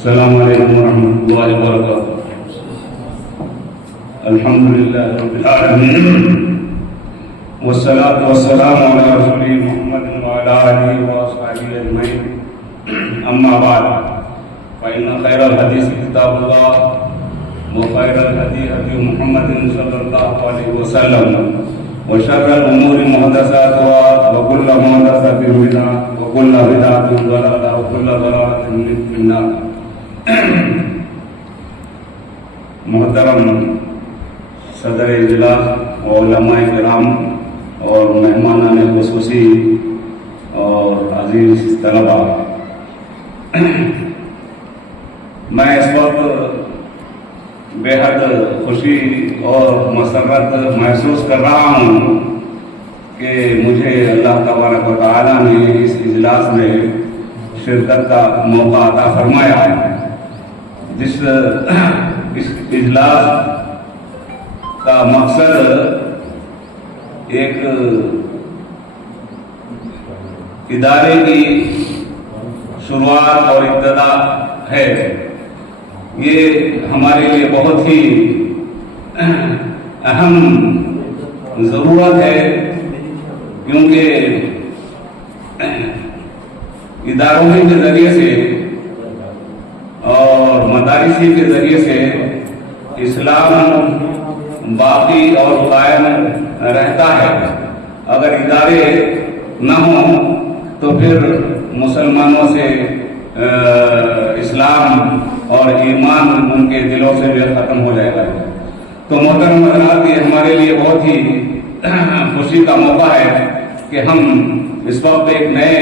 السلام علیکم ورحمۃ اللہ وبرکاتہ. الحمد للہ رب العالمین والصلاة والسلام علی رسول محمد وعلی آلہ وصحبہ اجمعین. اما بعد فإن خیر الحدیث کتاب اللہ وخیر الهدی هدی محمد صلی اللہ علیہ وسلم وشر الامور محدثاتها وكل محدثة بدعة وكل بدعة ضلالة وكل ضلالة في النار. محترم صدر اجلاس و علماء کرام اور مہمانان خصوصی اور عزیز طلباء، میں اس وقت بے حد خوشی اور مسرت محسوس کر رہا ہوں کہ مجھے اللہ تبارک و تعالیٰ نے اس اجلاس میں شرکت کا موقع عطا فرمایا ہے. اس اجلاس کا مقصد ایک ادارے کی شروعات اور ابتدا ہے. یہ ہمارے لیے بہت ہی اہم ضرورت ہے، کیونکہ اداروں کے ذریعے سے اور مدارسی کے ذریعے سے اسلام باقی اور قائم رہتا ہے. اگر ادارے نہ ہوں تو پھر مسلمانوں سے اسلام اور ایمان ان کے دلوں سے بھی ختم ہو جائے گا. تو محترم حضرات، یہ ہمارے لیے بہت ہی خوشی کا موقع ہے کہ ہم اس وقت ایک نئے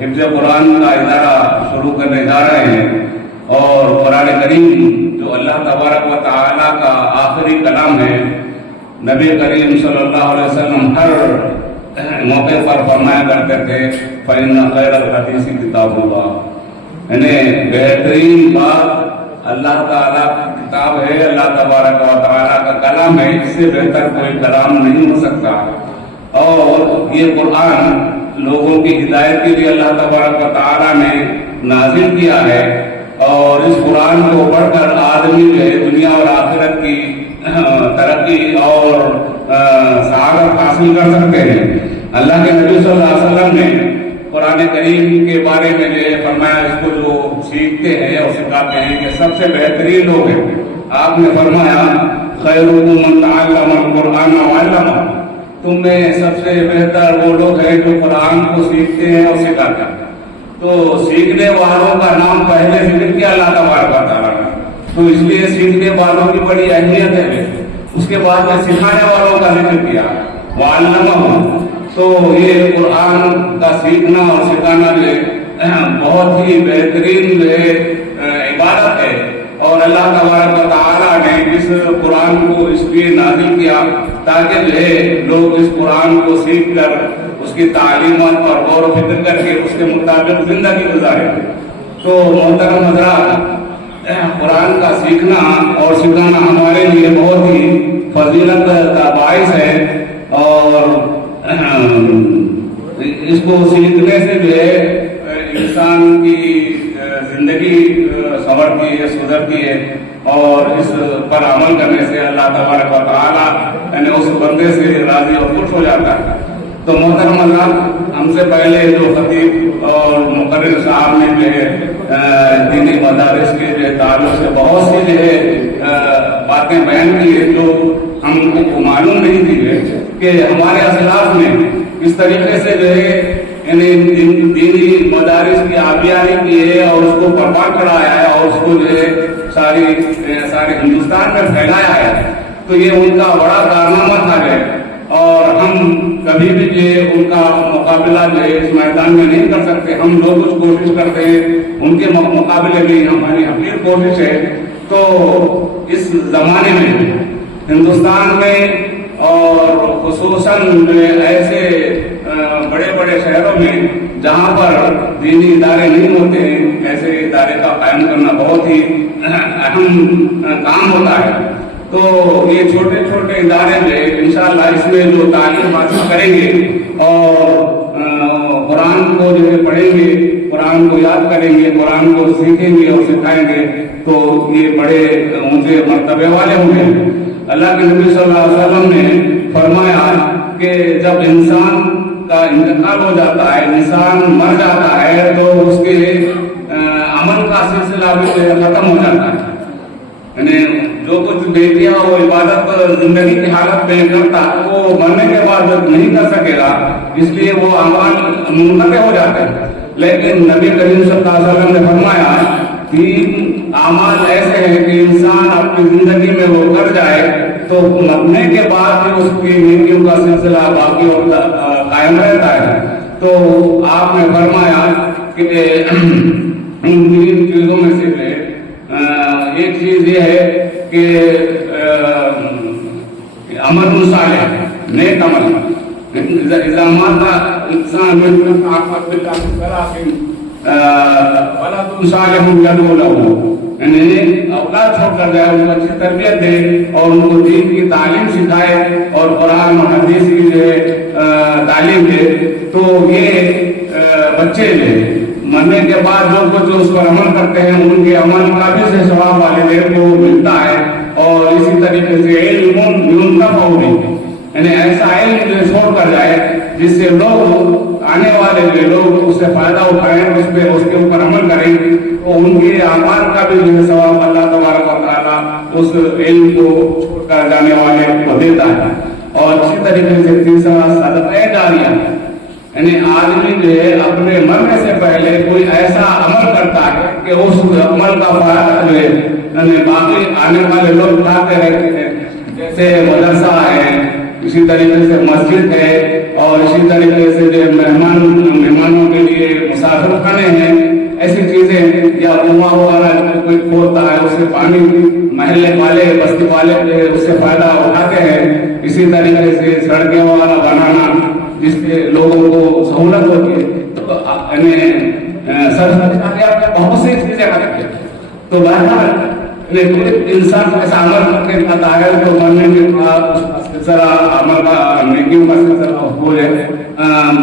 حفظ قرآن کا ادارہ شروع کرنے جا رہے ہیں، اور قرآن کریم جو اللہ تبارک و تعالیٰ کا آخری کلام ہے، نبی کریم صلی اللہ علیہ وسلم ہر موقع پر فرمایا کرتے تھے فإن خیر الحدیث کتاب اللہ، یعنی بہترین بات اللہ تعالیٰ کی کتاب ہے، اللہ تبارک و تعالیٰ کا کلام ہے. اس سے بہتر کوئی کلام نہیں ہو سکتا. اور یہ قرآن لوگوں کی ہدایت کے لیے اللہ تبارک و تعالیٰ نے نازل کیا ہے، اور اس قرآن کو پڑھ کر آدمی جو ہے دنیا اور آخرت کی ترقی اور سعادت حاصل کر سکتے ہیں. اللہ کے نبی صلی اللہ علیہ وسلم نے قرآن کریم کے بارے میں جو فرمایا، اس کو جو سیکھتے ہیں اور سکھاتے ہیں کہ سب سے بہترین لوگ ہیں. آپ نے فرمایا خیرکم من تعلم القرآن وعلمہ، تم میں سب سے بہتر وہ لوگ ہیں جو قرآن کو سیکھتے ہیں اور سکھاتے ہیں. تو سیکھنے والوں کا نام پہلے ذکر کیا اللہ تبارک و تعالیٰ نے، تو اس لیے سیکھنے والوں کی بڑی اہمیت ہے. اس کے بعد میں سکھانے والوں کا ذکر کیا وعلمہ. تو یہ قرآن کا سیکھنا اور سکھانا جو ہے بہت ہی بہترین جو ہے عبادت ہے. اور اللہ تبارک و تعالیٰ نے اس قرآن کو اس لیے نازل کیا تاکہ جو ہے لوگ اس قرآن کو سیکھ کر اس کی تعلیمات پر غور و فکر کر کے اس کے مطابق زندگی گزارے. تو محترم حضرات، قرآن کا سیکھنا اور سکھانا ہمارے لیے بہت ہی فضیلت کا باعث ہے، اور اس کو سیکھنے سے جو ہے انسان کی زندگی سنورتی ہے، سدھرتی ہے، اور اس پر عمل کرنے سے اللہ تبارک و تعالیٰ یعنی اس بندے سے راضی اور خوش ہو جاتا ہے. تو محترم حضرات، ہم سے پہلے جو خطیب اور مقرر صاحب نے جو ہے دینی مدارس کے جو تعلق سے بہت سی جو ہے باتیں بیان کی ہے جو ہم کو معلوم نہیں تھی کہ ہمارے اسلاف نے اس طریقے سے جو ہے یعنی دینی مدارس کی آبیاری کی ہے اور اس کو برپا کرایا ہے اور اس کو جو ہے سارے ہندوستان میں پھیلایا ہے. تو یہ ان کا بڑا کارنامہ تھا ہے، اور ہم کبھی بھی جو ہے ان کا مقابلہ جو ہے اس میدان میں نہیں کر سکتے. ہم لوگ کچھ کوشش کرتے ہیں، ان کے مقابلے میں ہماری حقیر کوشش ہے. تو اس زمانے میں ہندوستان میں اور خصوصاً ایسے بڑے بڑے شہروں میں جہاں پر دینی ادارے نہیں ہوتے ہیں، ایسے ادارے کا قائم کرنا بہت ہی اہم کام ہوتا ہے. تو یہ چھوٹے چھوٹے ادارے جو انشاءاللہ اس میں جو تعلیم حاصل کریں گے اور قرآن کو جو ہے پڑھیں گے، قرآن کو یاد کریں گے، قرآن کو سیکھیں گے اور سکھائیں گے تو یہ بڑے اونچے مرتبے والے ہوں گے۔ اللہ کے نبی صلی اللہ علیہ وسلم نے فرمایا کہ جب انسان کا انتقال ہو جاتا ہے، انسان مر جاتا ہے، تو اس کے عمل کا سلسلہ بھی ختم ہو جاتا ہے۔ یعنی جو کچھ بیٹیا وہ عبادت زندگی کی حالت میں کرتا وہ مرنے کے بعد نہیں کر سکے گا، اس لیے وہ اعمال منقطع ہو جاتے ہیں۔ لیکن نبی کریم صلی اللہ علیہ وسلم نے فرمایا کہ اعمال ایسے ہیں کہ انسان اپنی زندگی میں وہ کر جائے تو مرنے کے بعد بھی اس کی نیکیوں کا سلسلہ باقی اور قائم رہتا ہے۔ تو آپ نے فرمایا کہ ان تین چیزوں میں سے ایک چیز یہ ہے کہ عمل صالح، نیک عمل، اذا مات انسان من عقب بالله ثلاث ولد صالح يدعو له، یعنی اولاد چھوڑ کر جائے، ان کو اچھی تربیت دے اور ان کو دین کی تعلیم سکھائے اور قرآن و حدیث کی جو ہے تعلیم دے، تو یہ بچے لے مرنے کے بعد جو کچھ اس پر عمل کرتے ہیں ان کے عمل کا بھی سے ثواب والدین کو ملتا ہے۔ اور اسی طریقے سے علم ينتفع به، یعنی ایسا علم جو چھوڑ کر جائے جس سے لوگ آنے والے جو لوگ اس سے فائدہ اٹھائیں، اس کے اوپر عمل کریں، تو ان کے اعمال کا بھی جو ثواب اللہ تبارک و تعالیٰ اس علم کو چھوڑ کر جانے والے کو دیتا ہے۔ اور اسی طریقے سے تیسرا صدقہ جاریہ، یعنی آدمی جو ہے اپنے مرنے سے پہلے کوئی ایسا عمل کرتا ہے کہ اس عمل کا فائدہ جو ہے یعنی باقی آنے والے لوگ اٹھاتے رہتے ہیں، جیسے مدرسہ ہے، اسی طریقے سے مسجد ہے، اور اسی طریقے سے جو مہمانوں کے لیے مسافر خانے ہیں، ایسی چیزیں، یا کنواں وغیرہ کوئی کھودتا ہے اس سے پانی محلے والے بستی والے اس سے فائدہ اٹھاتے ہیں۔ اسی طریقے سے سڑکیں وغیرہ بنانا جس سے لوگوں کو سہولت ہوتی ہے، تو بہت سی چیزیں آتی ہیں۔ تو بہرحال انسان ایسا عمل کرنے جاتا ہے تو مرنے کے بعد سلسلہ عمل کا نیکیوں کا سلسلہ وہ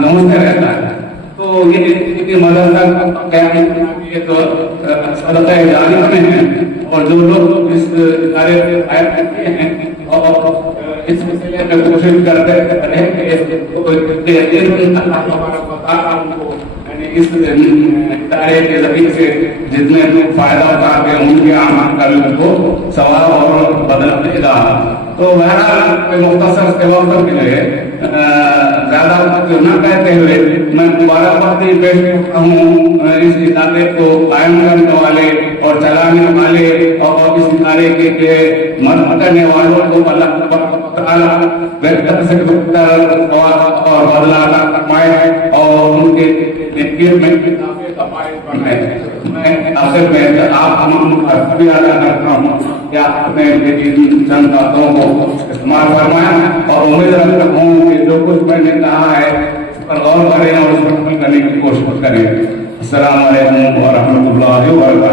پہنچتے رہتا ہے۔ تو یہ مدرسہ تو صدقہ جاریہ میں ہے، اور جو لوگ اس ادارے میں قائم کرتے ہیں اور اس مسئلے میں کوشش کرتے رہے کہ اللہ تبارک و تعالیٰ ان کو اس ادارے کے ذریعے سے جتنے لوگ فائدہ اٹھا کے ان کے اعمال کا بھی کو ثواب اور بدلہ دے گا۔ تو بہرحال مختصر سے وقت کے لیے زیادہ وقت نہ کہتے ہوئے میں مبارکباد پیش کرتا ہوں اس ادارے کو قائم کرنے والے اور چلانے والے اور اس ادارے کے مدد کرنے والوں کو اللہ تبارک و تعالیٰ بہتر سے بہتر اور بدلہ عطا فرمائے اور ان کے نیکیوں میں کا باعث بنائے۔ میں آخر میں آپ تمام کا شکریہ ادا کرتا ہوں کہ آپ نے میری چند باتوں کو استعمال فرمایا، اور امید رکھتا ہوں کہ جو کچھ میں نے کہا ہے اس پر غور کریں اور اس پر عمل کرنے کی کوشش کریں۔ السلام علیکم ورحمۃ اللہ وبرکاتہ۔